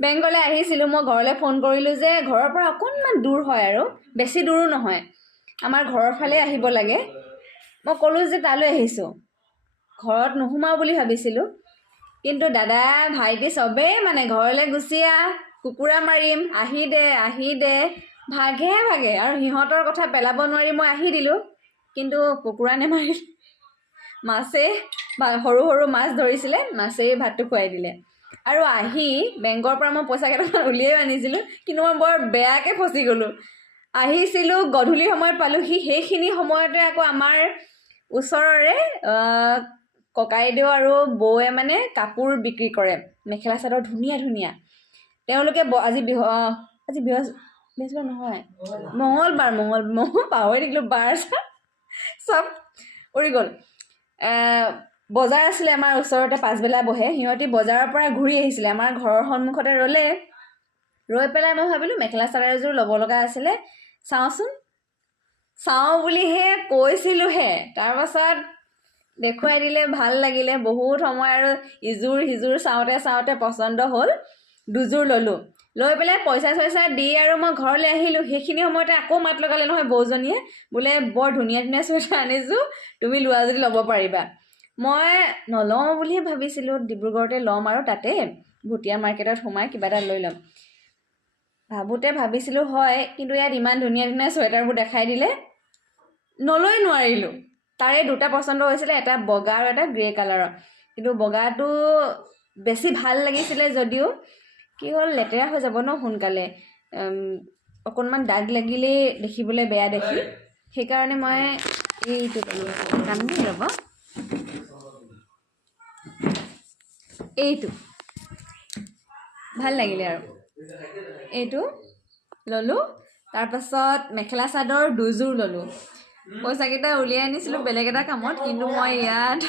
বেংকলৈ আহিছিলোঁ মই ঘৰলৈ ফোন কৰিলোঁ যে ঘৰৰ পৰা অকণমান দূৰ হয় আৰু বেছি দূৰো নহয় আমাৰ ঘৰৰ ফালে আহিব লাগে মই ক'লোঁ যে তালৈ আহিছোঁ ঘৰত নোসোমাওঁ বুলি ভাবিছিলোঁ কিন্তু দাদা ভাইটি চবেই মানে ঘৰলৈ গুচি আহ কুকুৰা মাৰিম আহি দে ভাগে ভাগে আৰু সিহঁতৰ কথা পেলাব নোৱাৰি মই আহি দিলোঁ কিন্তু কুকুৰা নেমাৰিল মাছেই সৰু সৰু মাছ ধৰিছিলে মাছেই ভাতটো খুৱাই দিলে আৰু আহি বেংকৰ পৰা মই পইচা কেইটামান উলিয়াই আনিছিলোঁ কিন্তু মই বৰ বেয়াকৈ ফচি গ'লোঁ আহিছিলোঁ গধূলি সময়ত পালোঁহি সেইখিনি সময়তে আকৌ আমাৰ ওচৰৰে ককাইদেউ আৰু বৌৱে মানে কাপোৰ বিক্ৰী কৰে মেখেলা চাদৰ ধুনীয়া ধুনীয়া তেওঁলোকে আজি বৃহস্পতিবাৰ নহয় মঙলবাৰ মই পাহৰি থাকিলোঁ বাৰ চব উৰি গ'ল বজাৰ আছিলে আমাৰ ওচৰতে পাছবেলা বহে সিহঁতি বজাৰৰ পৰা ঘূৰি আহিছিলে আমাৰ ঘৰৰ সন্মুখতে ৰ'লে ৰৈ পেলাই মই ভাবিলোঁ মেখেলা চাদৰ এযোৰ ল'ব লগা আছিলে চাওঁ বুলিহে কৈছিলোঁহে তাৰপাছত দেখুৱাই দিলে ভাল লাগিলে বহুত সময় আৰু ইযোৰ সিযোৰ চাওঁতে পচন্দ হ'ল দুযোৰ ল'লোঁ লৈ পেলাই পইচা চইচা দি আৰু মই ঘৰলৈ আহিলোঁ সেইখিনি সময়তে আকৌ মাত লগালে নহয় বৌজনীয়ে বোলে বৰ ধুনীয়া ধুনীয়া চুৱেটাৰ আনিছোঁ তুমি লোৱা যদি ল'ব পাৰিবা মই নলওঁ বুলিয়ে ভাবিছিলোঁ ডিব্ৰুগড়তে ল'ম আৰু তাতে ভুটীয়া মাৰ্কেটত সোমাই কিবা এটা লৈ ল'ম ভাবিছিলোঁ হয় কিন্তু ইয়াত ইমান ধুনীয়া ধুনীয়া চুৱেটাৰবোৰ দেখাই দিলে নলৈ নোৱাৰিলোঁ তাৰে দুটা পচন্দ হৈছিলে এটা বগা আৰু এটা গ্ৰে কালাৰৰ কিন্তু বগাটো বেছি ভাল লাগিছিলে যদিও কি হ'ল লেতেৰা হৈ যাব ন সোনকালে অকণমান দাগ লাগিলেই দেখিবলৈ বেয়া দেখি সেইকাৰণে মই এইটো কাম দি ৰ'ব এইটো ভাল লাগিলে আৰু এইটো ল'লোঁ তাৰপাছত মেখেলা চাদৰ দুযোৰ ল'লোঁ পইচাকেইটা উলিয়াই আনিছিলোঁ বেলেগ এটা কামত কিন্তু মই ইয়াত